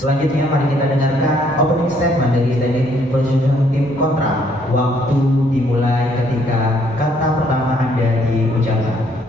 Selanjutnya mari kita dengarkan opening statement dari standing position tim kontra. Waktu dimulai ketika kata pertama Anda diucapkan.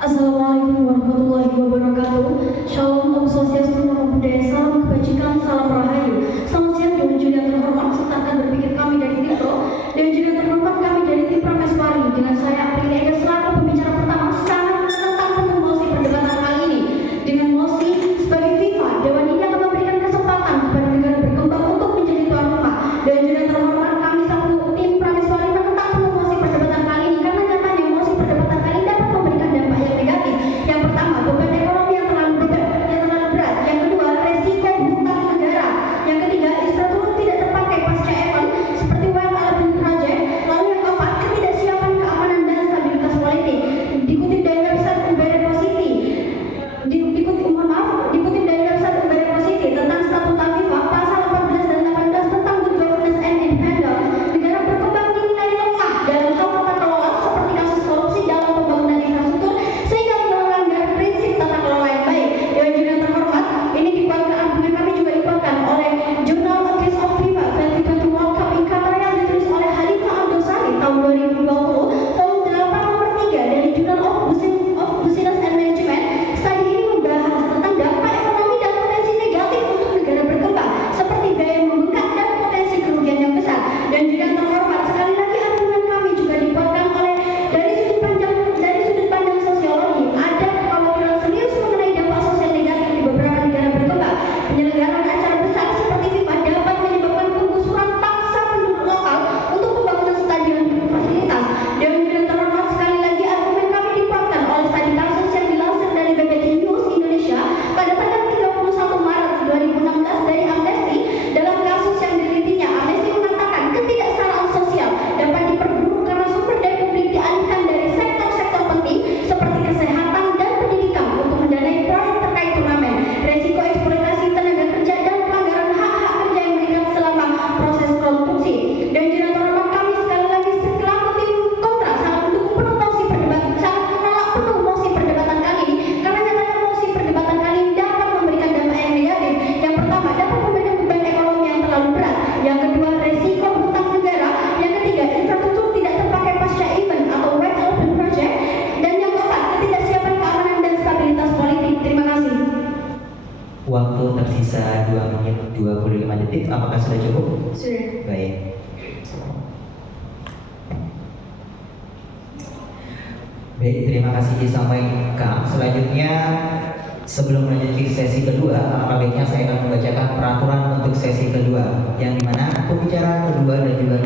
Assalamualaikum warahmatullahi wabarakatuh. Shalom, Om Swastiastu, Namo Buddhaya, salam kebajikan, salam rahayu. Selamat siang Dewan Juri yang terhormat, serta berpikir kami dari tim Pro. Dewan Juri yang terhormat, kami dari tim Prameswari. Dengan saya April Ega selaku pembicara pertama sangat menentang penuh mosi perdebatan kali ini. Dengan mosi sebagai FIFA, Dewan ini akan memberikan kesempatan kepada negara berkembang untuk menjadi tuan rumah. Dewan Juri yang terhormat, kami selaku tim Prameswari menentang penuh mosi perdebatan kali ini karena nyatanya mosi perdebatan kali ini dapat memberikan dampak yang negatif. Yang pertama, beban ekonomi yang terlalu berat. Yang kedua, resiko hutang negara. Yang ketiga, infrastruktur tidak terpakai pasca event seperti One Eleven Project. Lalu yang keempat, ketidaksiapan keamanan dan stabilitas politik. Dikutip dari website Umbere Positi, dikutip dari website Umbere Positi tentang statuta FIFA pasal 14 dan 18 tentang good governance and independence. Negara berkembang dinilai lemah dalam hal tata kelola seperti kasus korupsi dalam pembangunan infrastruktur sehingga melanggar prinsip tata kelola yang baik. Dewan Juri yang terhormat, ini dikuatkan argumen kami juga dikuatkan oleh Journal of Case of FIFA 2020 World Cup in Qatar yang ditulis oleh Halifa Abdosari tahun 2020, volume 8 nomor 3 dari Journal of Business and Management. Studi ini membahas tentang dampak ekonomi dan potensi negatif untuk negara berkembang seperti biaya membengkak dan potensi kerugian yang besar. Dan juga yang terhormat, sekali lagi argumen kami juga dikuatkan oleh dari sudut pandang sosiologi. Ada kekhawatiran serius mengenai dampak sosial negatif di beberapa negara berkembang. Penyelenggaraan acara besar seperti FIFA dapat menyebabkan penggusuran paksa penduduk lokal untuk pembangunan stadion dan fasilitas. Dan yang terhormat, sekali lagi argumen kami dikuatkan oleh studi kasus yang dilansir dari BBC News Indonesia pada tanggal 31 Maret 2016 dari Amnesty. Dalam kasus yang dilitinya, Amnesty mengatakan ketidaksetaraan sosial dapat diperburuk karena sumber daya publik dialihkan dari sektor-sektor penting seperti kesehatan dan pendidikan untuk mendanai proyek terkait turnamen, resiko eksploitasi tenaga kerja dan pelanggaran hak-hak kerja yang meningkat selama proses produksi. Dan juga terhormat, kami sekali lagi selaku tim kontra sangat mendukung penuh mosi perdebatan, sangat menolak penuh mosi perdebatan kali ini karena nyatanya mosi perdebatan kali ini dapat memberikan dampak yang negatif. Yang pertama, dapat memberikan beban ekonomi yang terlalu berat. Yang kedua, resiko hutang negara. Yang ketiga, infrastruktur tidak terpakai pasca event atau White Elephant Project. Dan yang keempat, ketidaksiapan keamanan dan stabilitas politik. Terima kasih. Waktu tersisa 2 menit 25 detik. Apakah sudah cukup? Sudah. Baik. Baik, terima kasih disampaikan. Selanjutnya, sebelum melanjutkan sesi kedua, alangkah baiknya saya akan membacakan peraturan untuk sesi kedua, yang dimana pembicara kedua dan juga